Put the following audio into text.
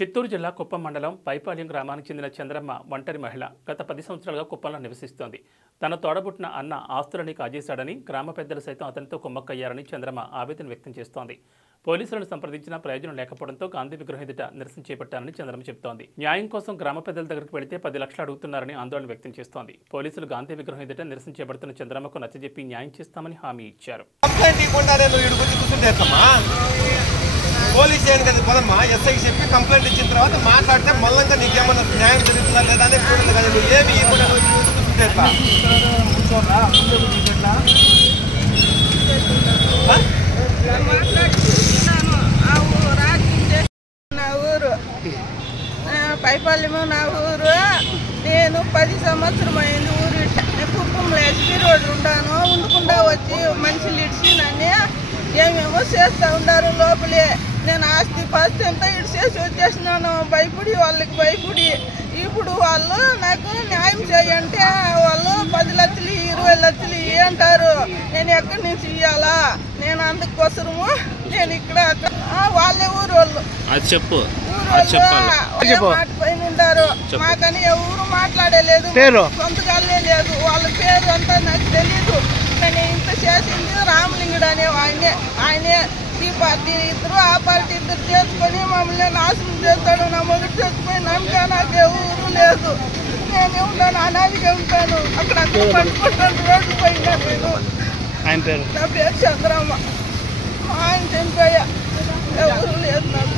చిత్తూరు జిల్లా కుప్పం మండలం పైపాలెం గ్రామానికి చెందిన చంద్రమ్మ ఒంటరి మహిళ గత 10 సంవత్సరాలుగా కుప్పంలో నివసిస్తోంది. తన తోడబుట్టిన అన్న ఆస్తులని కాజేశాడని గ్రామ పెద్దలు సైతం అతనితో కుమ్మక్కయ్యారని చంద్రమ్మ ఆవేదన వ్యక్తం చేస్తోంది. పోలీసులను సంప్రదించిన ప్రయోజనం లేకపోవడంతో గాంధీ విగ్రహం ఎదుట నిరసన చేపట్టారని చంద్రమ్మ చెబుతోంది. న్యాయం కోసం గ్రామ పెద్దల దగ్గరికి వెళితే 10 లక్షలు అడుగుతున్నారని ఆందోళన వ్యక్తం చేస్తోంది. పోలీసులు గాంధీ విగ్రహం ఎదుట నిరసన చేపడుతున్న చంద్రమ్మకు నచ్చజెప్పి న్యాయం చేస్తామని హామీ ఇచ్చారు. పోలీస్ స్టేషన్ కదా పోదమ్మా, ఎస్ఐకి చెప్పి కంప్లైంట్ ఇచ్చిన తర్వాత మాట్లాడితే మళ్ళంగా నీకేమన్నా న్యాయం జరుగుతుందా లేదా అనేది చూడాలి. కానీ నువ్వు ఏమి కూడా నా ఊరు పైపాలెము, నా ఊరు. నేను 10 సంవత్సరం అయింది ఊరు కుప్పంలో ఎస్పీ రోడ్డు ఉంటాను. ఉండకుండా వచ్చి మనుషులు ఇడిచి నన్ను ఏమేమో చేస్తూ ఉండారు లోపలే. నేను ఆస్తి పాస్తి అంతా ఇడిచేసి వచ్చేసినాను. భయపడి వాళ్ళకి భయపడి ఇప్పుడు వాళ్ళు నాకు న్యాయం చేయంటే వాళ్ళు 10 లక్షలు 20 లక్షలు అంటారు. నేను ఎక్కడి నుంచి ఇవ్వాలా? నేను అందుకోసము నేను ఇక్కడ వాళ్ళే ఊరు వాళ్ళు మాట పైన ఉంటారు. మాకని ఎవరు మాట్లాడలేదు, సొంతగానే లేదు. వాళ్ళ పేరు అంతా నాకు తెలీదు. నేను ఇంత చేసింది రామలింగుడు అనే ఆయనే. ఈ పార్టీ ఇద్దరు ఆ పార్టీ ఇద్దరు చేసుకొని మమ్మల్ని నాశనం చేస్తాడు. నా మొదటి చచ్చిపోయి నమ్మక నాకు ఎవరు లేదు. నేనే ఉంటాను, అనాదిగా ఉంటాను. అక్కడ పట్టుకుంటాను రోడ్డు పోయినా. నేను నా పేరు చంద్రమ్మ. ఆయన చనిపోయా, ఎవరు లేదు నాకు.